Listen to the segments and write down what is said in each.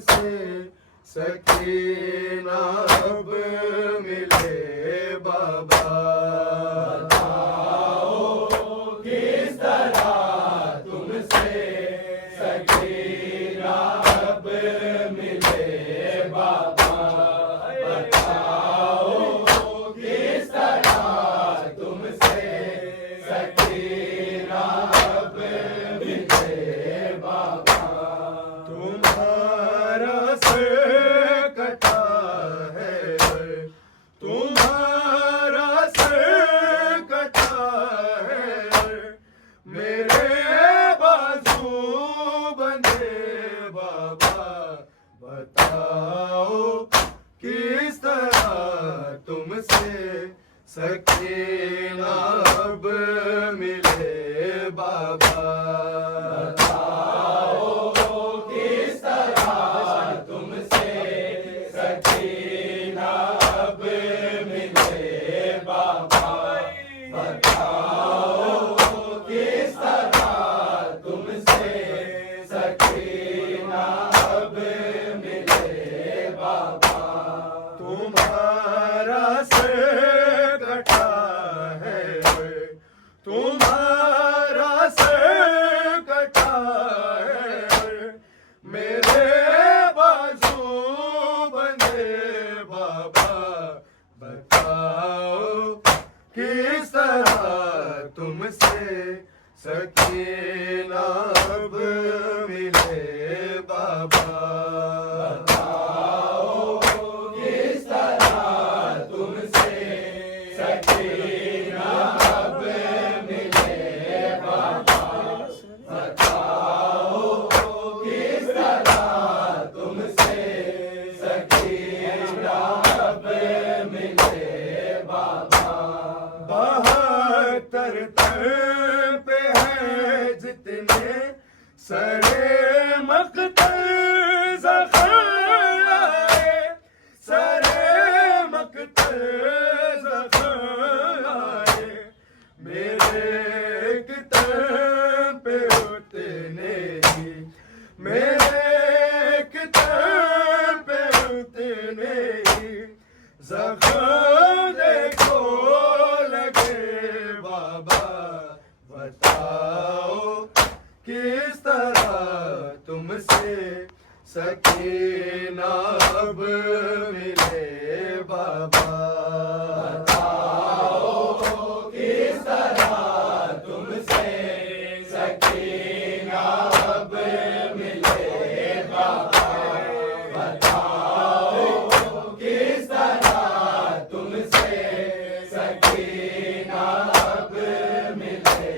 तुमसे सकीना अब मिले बाबा। किस तरह तुमसे सकीना अब मिले बाबा। बताओ किस तरह तुमसे सकीना अब मिले बाबा। तुम्हारा सर कटा है, तुम्हारा सर कटा है, मेरे बाजू बंधे बाबा। बताओ किस तरह तुमसे सकीना अब मिले बाबा। किस तरह तुमसे सकीना अब मिले बाबा। बताओ किस तरह तुमसे सकीना अब मिले बाबा। तुम्हारा सर कटा है, तुम्हारा सर कटा है, मेरे बाजू बंधे बाबा। बताओ किस तरह तुमसे सकीना अब मिले बाबा। किस तरह तुमसे सकीना अब मिले बाबा। बताओ किस तरह तुमसे सकीना अब मिले बाबा। 72 तर पे है जितने सरे मकतल ज़फ़र आए, सरे मकतल ज़फ़र आए, मेरे किताब पे उतने ही, मेरे किताब पे उतने ही ज़ख़्म देखो लगे बाबा। बताओ किस तरह तुमसे सकीना अब मिले बाबा। किस तरह तुमसे सकीना अब मिले बाबा। बताओ किस तरह तुमसे सकीना अब मिले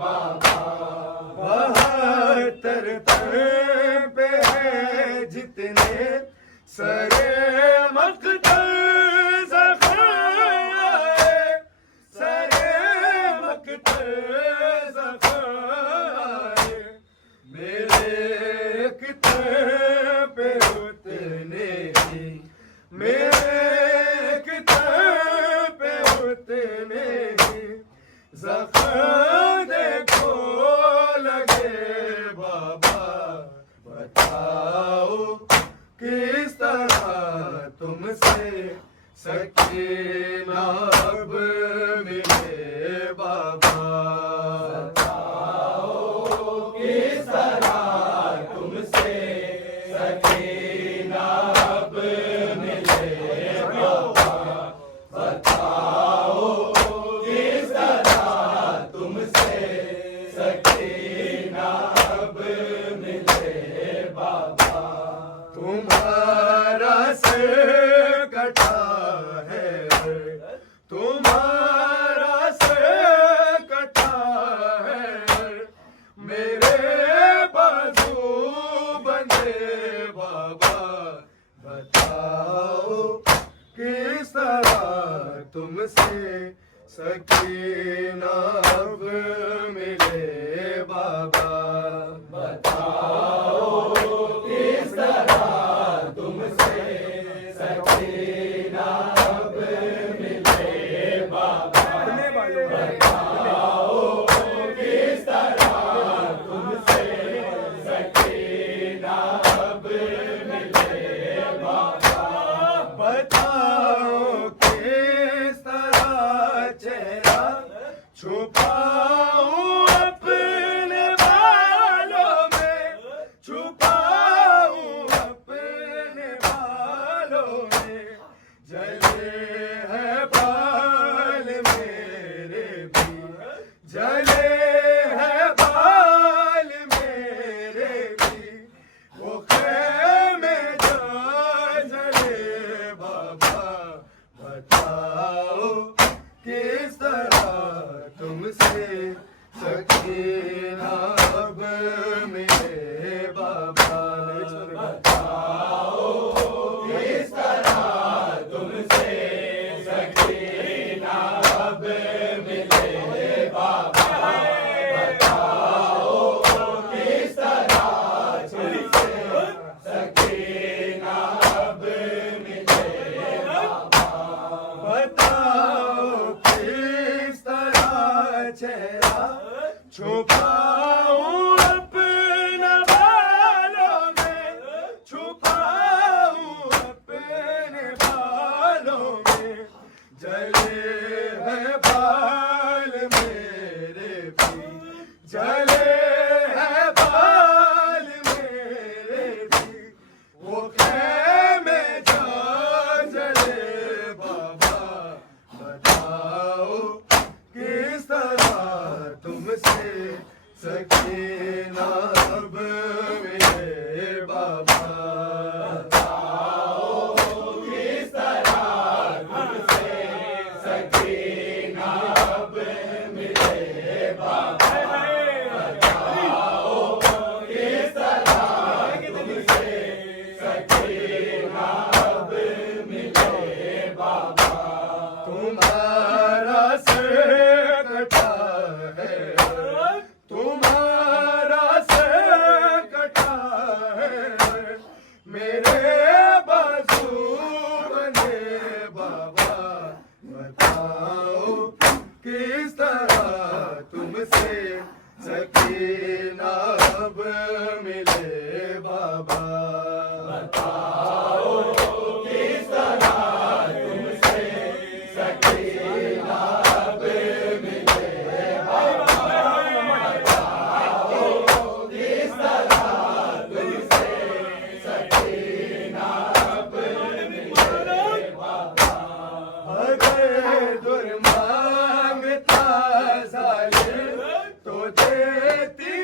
बाबा। 72 तर पे है जितने सरे मकतल ज़फ़र आए, सरे मकतल ज़फ़र आए, मेरे किताब पे उतने ही, मेरे किताब पे उतने ही ज़फ़्र देखो लगे बाबा। बताओ किस तरह तुमसे सकीना अब मिले बाबा। किस तरह तुमसे सकीना अब मिले बाबा। बताओ किस तरह तुमसे सकीना अब मिले बाबा। तुम्हारा सर कटा है, तुम्हारा सर कटा है, मेरे बाजू बंधे बाबा। बताओ किस तरह तुमसे सकीना अब मिले बाबा। बताओ किस तरह तुमसे सकीना अब मिले बाबा। बताओ किस तरह तुमसे सकीना अब मिले छुपाऊं अपने बालों में, छुपाऊं अपने बालों में, जले हैं बाल मेरे भी, जले हैं बाल मेरे भी, वो खेमे जो जले बाबा, बताओ किस तरह तुमसे सकीना अब मिले बाबा। किस तरह तुमसे सकीना अब मिले बाबा। बताओ किस तरह तुमसे सकीना अब मिले बाबा। बताओ किस तरह चेहरा छुपाऊं अपना बालों में, छुपाऊं अपने बालों में, जले हैं बाल मेरे भी, जले हैं बाल मेरे भी, वो खेमे जो जले बाबा। बताओ किस तरह तुमसे सकीना अब मिले बाबा। किस तरह तुमसे सकीना अब मिले बाबा। बताओ किस तरह तुमसे सकीना अब मिले बाबा। तुम्हारा सिर कटा है, तुम्हारा सिर कटा है, मेरे बाजू बने बाबा। बताओ किस तरह तुमसे सकीना अब मिले बाबा। बताओ किस तरह तुमसे सकीना अब मिले बाबा। बताओ किस तरह तुमसे सकीना अब मिले बाबा। अगर दुर्मांगता साले तो देती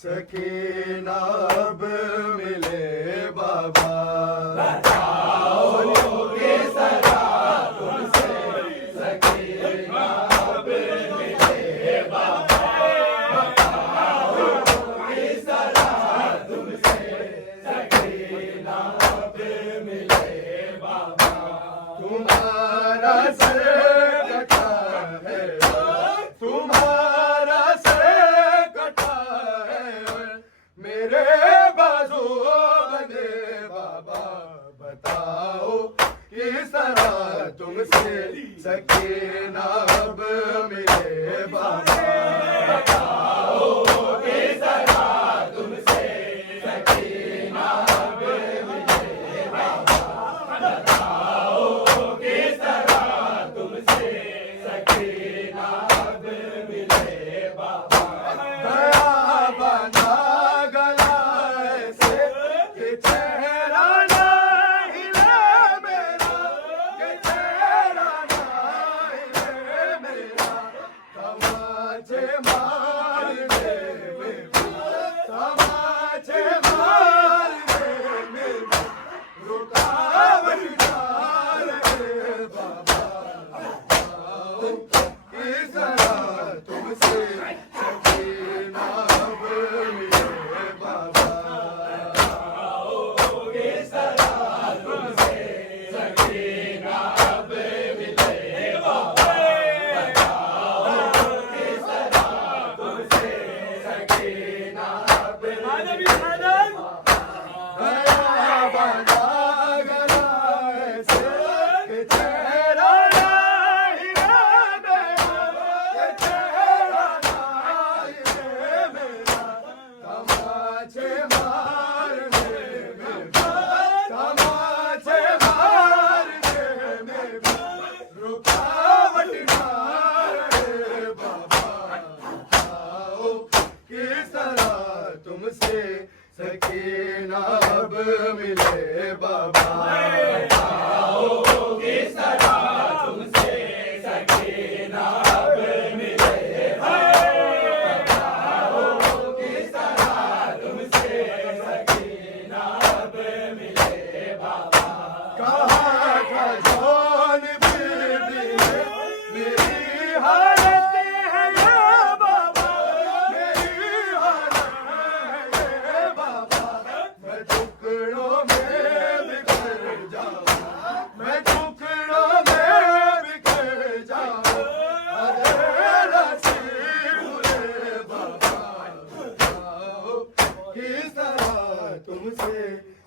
सकीना अब मिले बाबा। तुम्हारा सर कटा है, तुम्हारा सर कटा है, मेरे बाजू बंधे बाबा। बताओ किस तरह तुमसे सकीना अब मिले बाबा। गया बना गला ऐसे कि चेहरा ना हिले मेरा, कि चेहरा ना हिले मेरा। तमाचे मारने में, तमाचे मारने में रुकावट डाल रे बाबा। बताओ किस तरह तुमसे सकीना अब मिले बाबा। गया बना गला ऐसे कि चेहरा ना हिले मेरा, कि चेहरा ना हिले मेरा। तमाचे मारने में, तमाचे मारने में रुकावट डाल रे बाबा। बताओ किस तरह तुमसे सकीना अब मिले बाबा। कहा था जौन बीबी ने, मेरी हालत है ये बाबा, मेरी हालत है ये बाबा। मैं टुकड़ों में बिखर जाऊं, मैं टुकड़ों में बिखर जाऊं। अरे नसीब रे बाबा। बताओ किस तरह तुमसे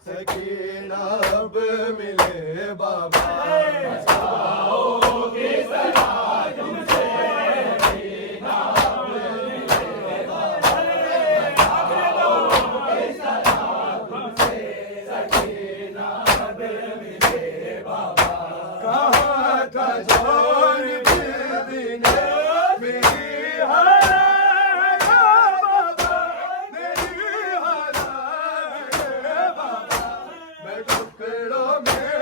सकीना अब मिले बाबा। कहा था जौन बीबी ने, मेरी हालत है बाबा, मेरी हालत है बाबा। मैं टुकड़ों में